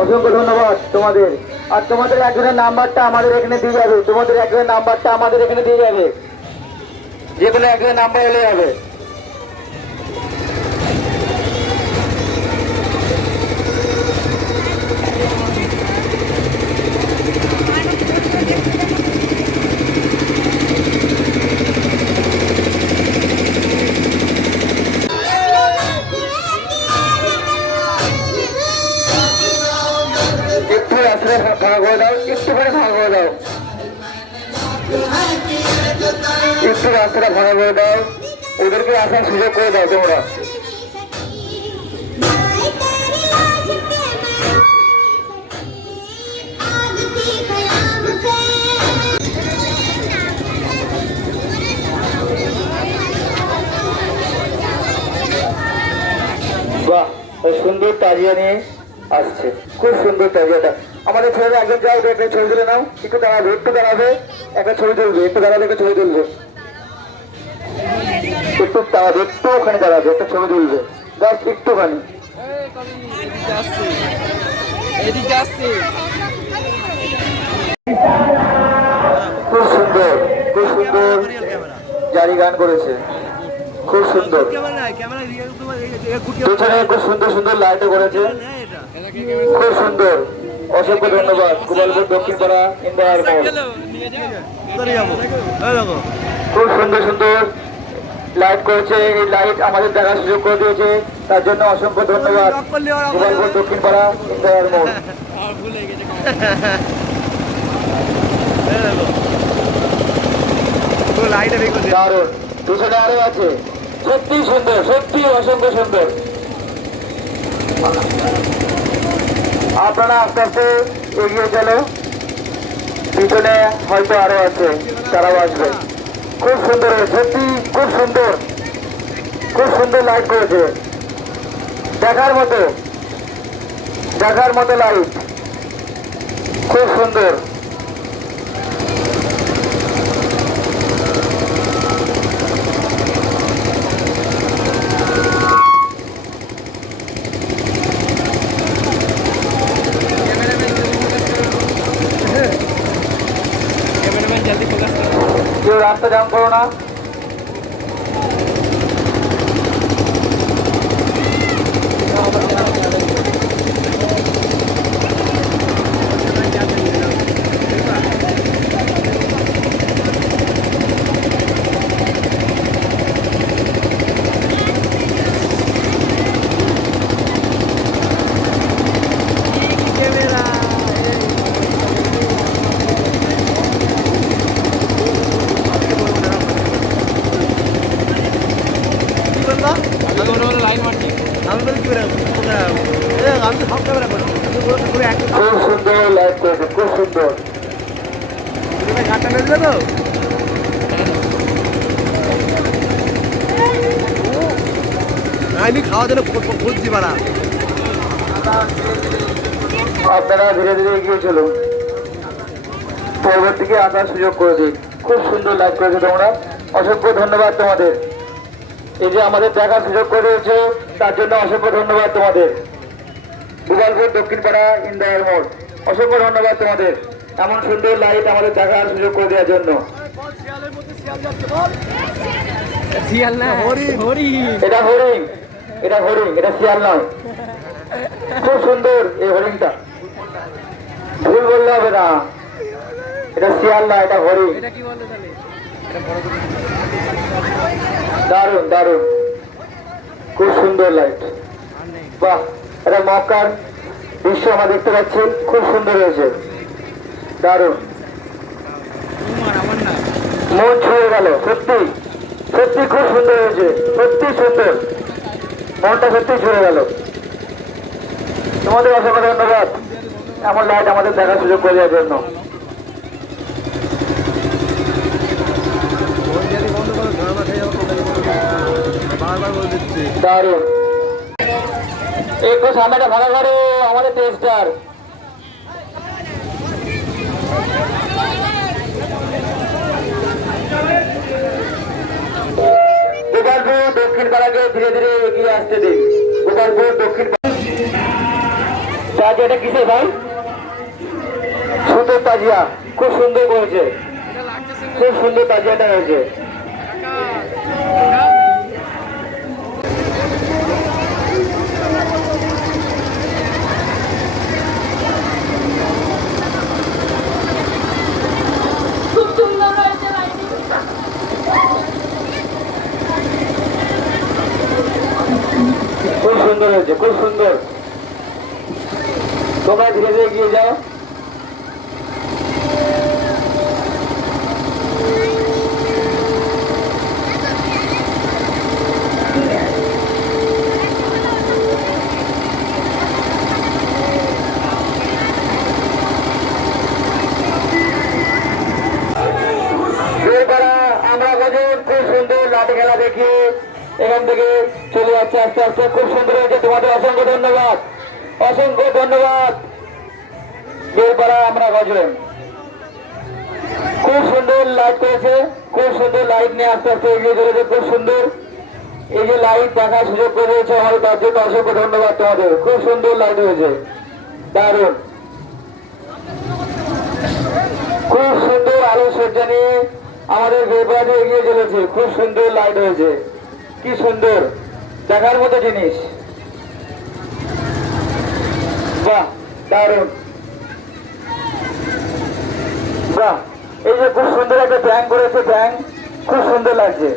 অসংখ্য ধন্যবাদ তোমাদের। আর তোমাদের একজনের নাম্বারটা আমাদের এখানে দিয়ে যাবে, তোমাদের একজনের নাম্বারটা আমাদের এখানে দিয়ে যাবে, যে কোনো একজনের নাম্বার এলে যাবে। ভাগ করে দাও, একটুখানি ভাগ করে দাও, একটু রাস্তাটা ভাঙা করে দাও, ওদেরকে আসার সুযোগ করে দাও তোমরা। বাহ, সুন্দর তাজিয়া নিয়ে আসছে, খুব সুন্দর তাজিয়াটা। আমাদের ছেলেরা একজন যাও, একটা ছবি তুলে নাও, একটু দাঁড়াবে, একটু দাঁড়াবে, একটা ছবি তুলবে, একটু দাঁড়াবে, একটা ছবি তুলবে, একটু দাঁড়াবে, একটু ওখানে দাঁড়াবে, একটা ছবি তুলবে, জাস্ট একটুখানি। খুব সুন্দর, খুব সুন্দর জারি গান করেছে, খুব সুন্দর। পেছনে খুব সুন্দর সুন্দর লাইটও করেছে, খুব সুন্দর। অসংখ্য ধন্যবাদ গোপালপুর দক্ষিণপাড়া ইন্দার মোড়। খুব সুন্দর সুন্দর লাইট করেছে, এই লাইট আমাদের দেখার সুযোগ করে দিয়েছে, তার জন্য অসংখ্য ধন্যবাদ গোপালপুর দক্ষিণপাড়া ইন্দার মোড়। দারুণ, পিছনে আরো আছে, সত্যি সুন্দর, সত্যি অসংখ্য সুন্দর। আপনারা আস্তে আস্তে এগিয়ে চলো, পিছনে হয়তো আরো আছে, তারাও আসবে। খুব সুন্দর, সত্যি খুব সুন্দর, খুব সুন্দর লাইট করেছে, দেখার মতো, দেখার মতো লাইট, খুব সুন্দর। কেউ রাস্তা জাম করো না। খুব সুন্দর লাইট করেছে, খুব সুন্দর। আমি খাওয়া দাওয়া খুঁজছি পারা। আপনারা ধীরে ধীরে এগিয়ে চলুন, পরবর্তীকে আসার সুযোগ করে দিন। খুব সুন্দর লাইট করেছে তোমরা, অসংখ্য ধন্যবাদ তোমাদের। এই যে আমাদের দেখার সুযোগ করে দিয়েছে, তার জন্য অসংখ্য ধন্যবাদ তোমাদের। গোপালপুর দক্ষিণপাড়া ইন্দার মোড়, অসংখ্য ধন্যবাদ তোমাদের এমন সুন্দর লাইট আমাদের দেখার সুযোগ করে দেওয়ার জন্য। এটা হরিণ, এটা হরিণ, এটা শিয়াল নয়। খুব সুন্দর এই হরিণটা, ভুল বললে হবে না, এটা শিয়াল না, এটা হরিণ। দারুণ দারুণ, খুব সুন্দর লাইট। বাহ, এটা মক্কার দৃশ্য আমরা দেখতে পাচ্ছি, খুব সুন্দর হয়েছে, দারুণ, মন ছুঁয়ে গেল। সত্যি সত্যি খুব সুন্দর হয়েছে, সত্যি সুন্দর, মনটা সত্যি ছুঁয়ে গেল। তোমাদের অসংখ্য ধন্যবাদ এমন লাইট আমাদের দেখার সুযোগ করে দেওয়ার জন্য। দারুণ। একটু সামনেটা ভালো করো আমাদের টেস্টার। গোপালপুর দক্ষিণ পাড়াকে ধীরে ধীরে এগিয়ে আসতে দিন। গোপালপুর দক্ষিণ তাজিয়া, এটা কিসের ভাই? সুন্দর তাজিয়া, খুব সুন্দর করেছে, খুব সুন্দর তাজিয়াটা হয়েছে। খুব সুন্দর হয়েছে লাইটিং। খুব সুন্দর হয়েছে, খুব সুন্দর। তোমরা ধীরে ধীরে এগিয়ে যাও। আমরা গজন খুব সুন্দর লাঠি খেলা দেখি এখান থেকে চলে যাচ্ছে আস্তে আস্তে। খুব সুন্দর হয়েছে, তোমাদের অসংখ্য ধন্যবাদ, অসংখ্য ধন্যবাদ। বেলপাড়া আমরা গজন খুব সুন্দর লাইট করেছে, খুব সুন্দর লাইট নিয়ে আস্তে আস্তে এগিয়ে চলেছে, খুব সুন্দর। এই যে লাইট দেখার সুযোগ করে দিয়েছে আমাদের, তার জন্য অসংখ্য ধন্যবাদ তোমাদের। খুব সুন্দর লাইট হয়েছে, দারুণ। খুব সুন্দর আলো সজ্জা নিয়ে আমাদের বেলপাড়া এগিয়ে চলেছে, খুব সুন্দর লাইট হয়েছে, কি সুন্দর, দেখার মতো জিনিস। বাহ, দারুণ, বাহ। এই যে খুব সুন্দর একটা ব্যাং করেছে, ব্যাং খুব সুন্দর লাগছে।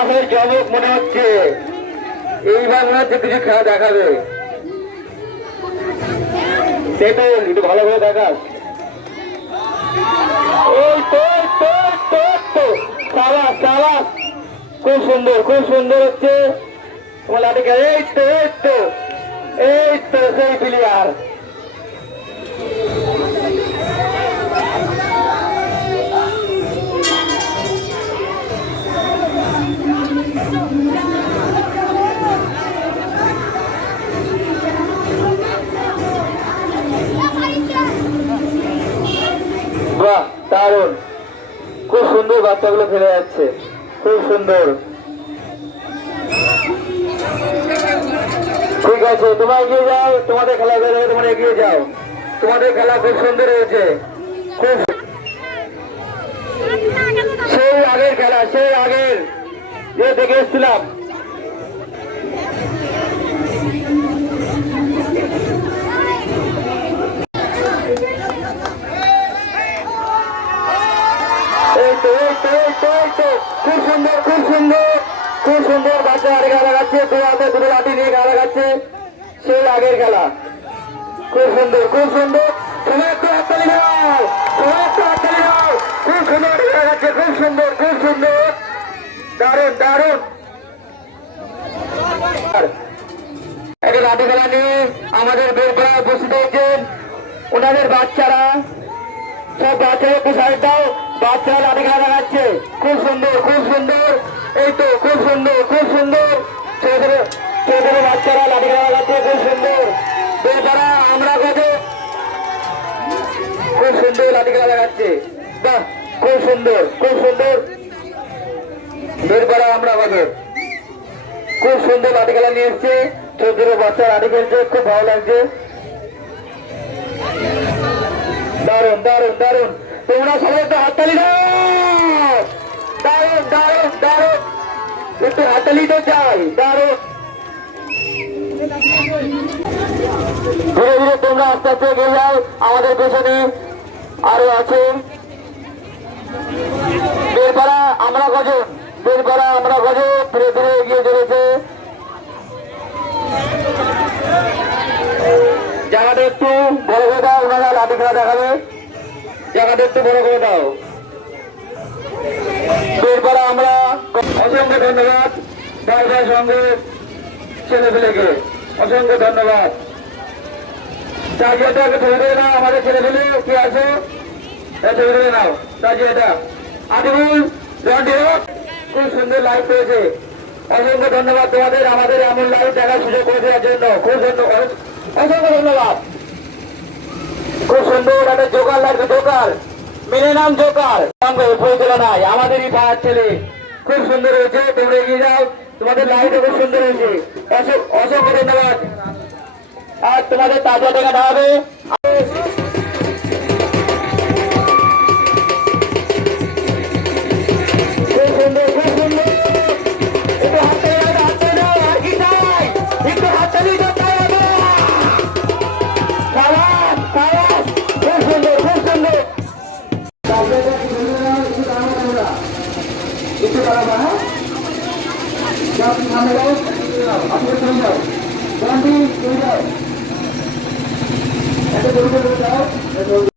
আমাদের জমক মনে হচ্ছে, এইবার মনে হচ্ছে কিছু খেলা দেখাবে। সেটাই একটু ভালো করে দেখাস। এই তো সাবাস সাবাস, খুব সুন্দর, খুব সুন্দর হচ্ছে তোমার লাঠি খেলা। এই তো সেই প্লেয়ার। বাহ, দারুণ, খুব সুন্দর, বাচ্চাগুলো ফেলে যাচ্ছে, খুব সুন্দর। ঠিক আছে, তোমরা এগিয়ে যাও, তোমাদের খেলা বের হয়ে তোমরা এগিয়ে যাও। তোমাদের খেলা খুব সুন্দর হয়েছে, খুব সেই আগের খেলা, সেই আগের যে দেখে এসেছিলাম। খুব সুন্দর, খুব সুন্দর, খুব সুন্দর। বাচ্চা আরে খেলা লাগাচ্ছে, দু হাতে দুটো লাঠি নিয়ে খেলা লাগাচ্ছে, সেই আগের খেলা। খুব সুন্দর, খুব সুন্দর। সবাই একটু হাততালি দাও, সবাই একটু হাততালি দাও। খুব সুন্দর খেলা লাগাচ্ছে, খুব সুন্দর, খুব সুন্দর, দারুণ দারুণ। একটা লাঠি খেলা নিয়ে আমাদের বেলপাড়া উপস্থিত হয়েছেন ওনাদের বাচ্চারা। সব বাচ্চারা একটু সাইড দাও, বাচ্চারা লাঠি খেলা দেখাচ্ছে, খুব সুন্দর, খুব সুন্দর। এই তো খুব সুন্দর, খুব সুন্দর। ছোট বাচ্চারা লাঠি খেলা দেখাচ্ছে, খুব সুন্দর। বেলপাড়া আমরা গজে খুব সুন্দর লাঠি খেলা দেখাচ্ছে, বাহ, খুব সুন্দর, খুব সুন্দর। বেলপাড়া আমরা গজে খুব সুন্দর লাঠি খেলা নিয়ে এসছে, ছোট ছোট বাচ্চা লাঠি খেলছে, খুব ভালো লাগছে, দারুণ দারুণ দারুণ। তোমরা সবাই একটু হাততালি দাও, দারুণ দারুণ দারুণ, একটু হাততালি তো চাই, দারুণ। ধীরে ধীরে তোমরা আস্তে আস্তে এগিয়ে যাও, আমাদের পেছনে আরো আছে বেলপাড়া আমরা গজন, বেলপাড়া আমরা গজন ধীরে ধীরে এগিয়ে চলেছে। জায়গাটা একটু বড় করে দাও, ওনারা লাঠি খেলা দেখাবে, জায়গাটা একটু বড় করে দাও। বেলপাড়া আমরা অসংখ্য ধন্যবাদ, ভাই ভাই সঙ্গে ছেলেপেলেকে অসংখ্য ধন্যবাদ। চার্জারটাকে ছেড়ে দেবে না, আমাদের ছেলেপেলে কি আছে ছবি তুলে নাও রাজি এটা আদিবুল জন্ডি খুব সুন্দর লাইভ পেয়েছে অসংখ্য ধন্যবাদ তোমাদের আমাদের এমন লাইভ দেখার সুযোগ করে দেওয়ার জন্য খুব ধন্যবাদ অসংখ্য ধন্যবাদ খুব সুন্দর একটা জোকার লাগবে জোকার মেনে নাম জোকার পরিচালনায় আমাদেরই পাড়ার ছেলে খুব সুন্দর হয়েছে তোমরা এগিয়ে যাও তোমাদের লাইভ খুব সুন্দর হয়েছে অসংখ্য ধন্যবাদ আর তোমাদের তাজা টাকা দেওয়া হবে খুব সুন্দর খুব সুন্দর একটু হাততালি দাও আর কি চাই একটু হাততালি দাও তাই হবে সাবাস সাবাস খুব সুন্দর খুব সুন্দর একটু দাঁড়াবো হ্যাঁ সামনে যাও আপনি চলে যাও বন্ধু চলে যাও একটা গরু যাও